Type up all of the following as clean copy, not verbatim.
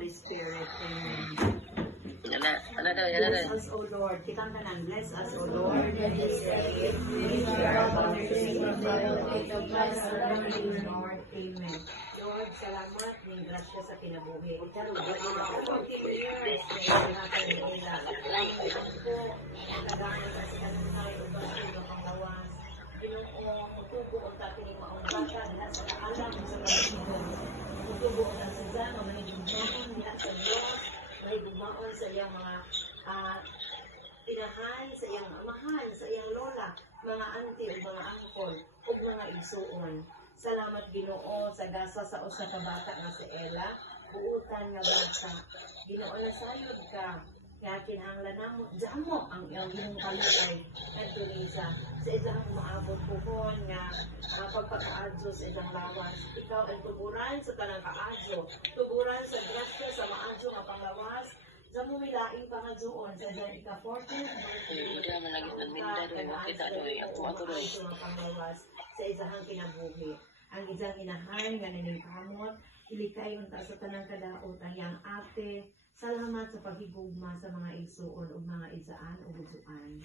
Holy Spirit. Amen. Bless us, O Lord. Kitang tanan, bless us, O Lord. Lord, Amen. Lord, salamat ng grasya sa kinabuhi. may bumaon sa iyang mga inahan, sa iyang amahan, sa iyang lola, mga auntie o mga angkol, o mga igsuon. Salamat Ginoo sa gasa sa usa ka bata nga si Ella, buutan nga bata. Ginoo na sayod ka, nga kinahanglan namo, damo ang iyang imong kalipay, at Teresa, sa isang maabot puhon nga pagpakaadyo sa isang lawas. Ikaw ay tuburan sa tanang kaadyo, tuburan sa grasya sa maadyo nga panglawas, sa mumilaing pangadyoon sa isang ika-14, sa isang kinabuhi. Ang isang inahan nga naningkamot, ilikay unta sa tanang kadaot ang iyang ate. Salamat sa paghigugma sa mga igsuon o mga isaan o gusuan.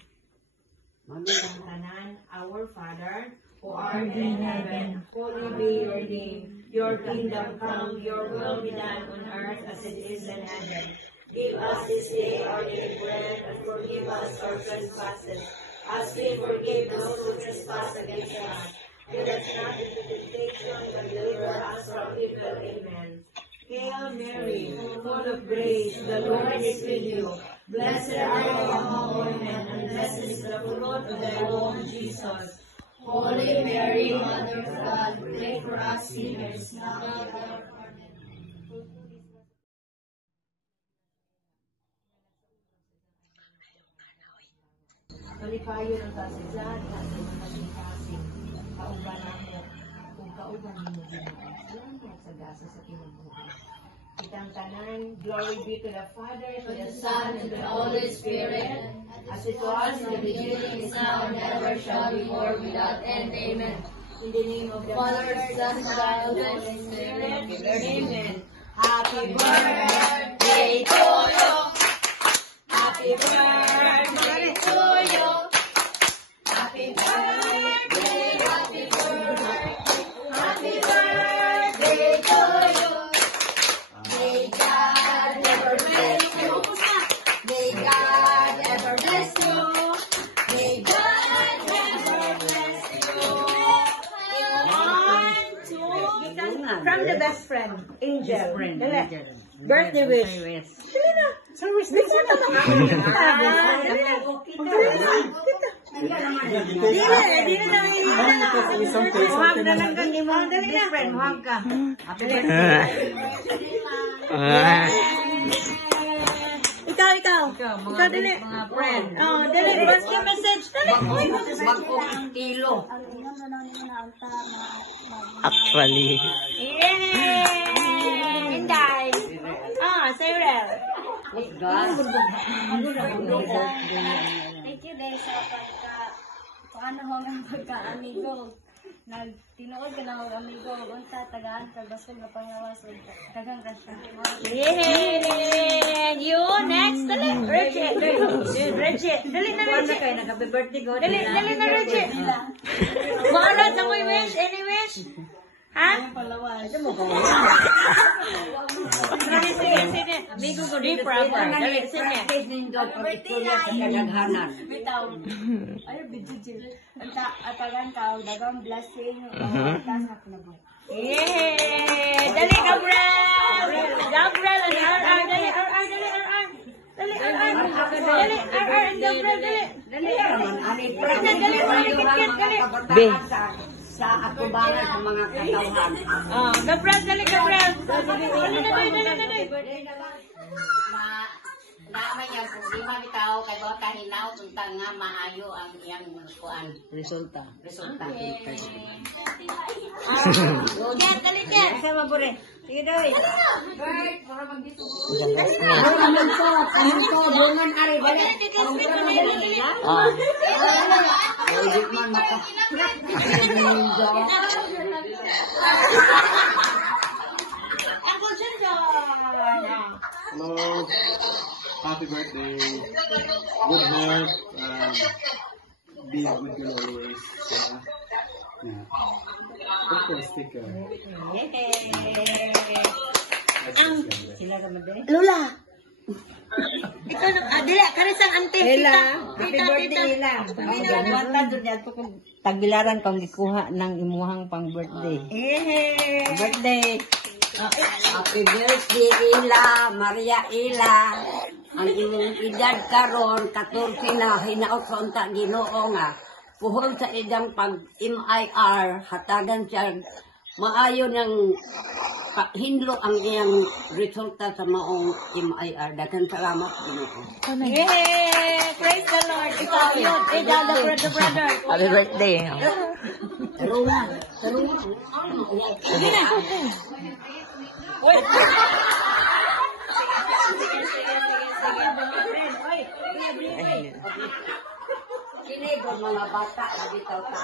Tanan, our Father, who art in heaven, holy be your name. Your kingdom come, your will be done on earth as it is in heaven. Give us this day our daily bread, and forgive us our trespasses, as we forgive those who trespass against us. Lead us not into temptation, but deliver us from evil. Amen. Hail Mary, full of grace, the Lord is with you. Blessed are you among women, and blessed is the fruit of thy womb, Jesus. Holy Mary, Mother of God, pray for us sinners, now and at our death. Kalipayo ng kasidlan, nasa mga kasing, kauban mo, kung kauban mo Ginoo. Salamat sa gasa sa kinabuhi. Kitang tanan, glory be to the Father, to the Son, and to the Holy Spirit, as it was in the beginning, is now, and ever shall be, world without end. Amen. In the name of the Father, Son, and the Holy Spirit. Amen. Happy birthday to you. Happy birthday to you. Happy birthday, happy birthday, happy birthday to you. May God ever bless you. May God ever bless you. May God ever bless you. 1, 2, from the best friend, Angel. Birthday wish. Dali na. Service na. Dali na lang kang imong best friend. Huwag ka. Happy birthday. Ikaw. Ikaw, dali. Mga friend. Dali. What's your message? Dali. Bagong kilo. Actually. Yay! Inday. Cyril. Thank you dahil sa paano ho ang pagka-amigo. Nagtinuod ka na ho amigo. Unta, tagaan, kagbasol na pangawas. Tagang kasya. Yay! You next. Dali. Bridget. Dali na, Bridget. Nag-happy birthday ko. Dali na, Bridget. Marat na mo wish. Any wish? Ha? Sige. Amigo ko di proper. Dali, sige. Ay, bidjit. Atagan ka, dagang blessing. Tas na pinabot. Yay! Dali, Gabriel! Gabriel and RR. Dali, RR. Dali, RR. Dali, RR and Gabriel. Dali. Sa atubangan sa mga katawhan. Gabriel, dali. Dali. Naman yan, kung di mabitaw, kay bawat kahinaw, tunta nga maayo ang iyang kuan. Resulta. Yan, dali. Sa mabure. Sige daw eh. Bird, para mag-dito. Ano bungan ari, dali. Ujit man maka. Uncle Junior. Hello. Happy birthday. Good health. Be a good girl always. Yeah. Of course, take care. Lola! Ito, dili, karisang ante. Hela, happy birthday, Hela. Wata doon yan po kung tagbilaran kung gikuha ng imuhang pang birthday. Birthday. Happy birthday, Ila, Maria Ila. Ang inyong edad karon 14 na, hinaot sa unta Ginoo nga. Puhol sa idang pag-MIR, hatagan siya, maayo ng hinlo ang iyang resulta sa maong MIR. Daghang salamat, Ginoo. Yay! Praise the Lord! Ikaw yun! Ikaw, the brother! Happy birthday. Tarungan, tarungan. Sige na. Kini mga bata, nabitaw ta.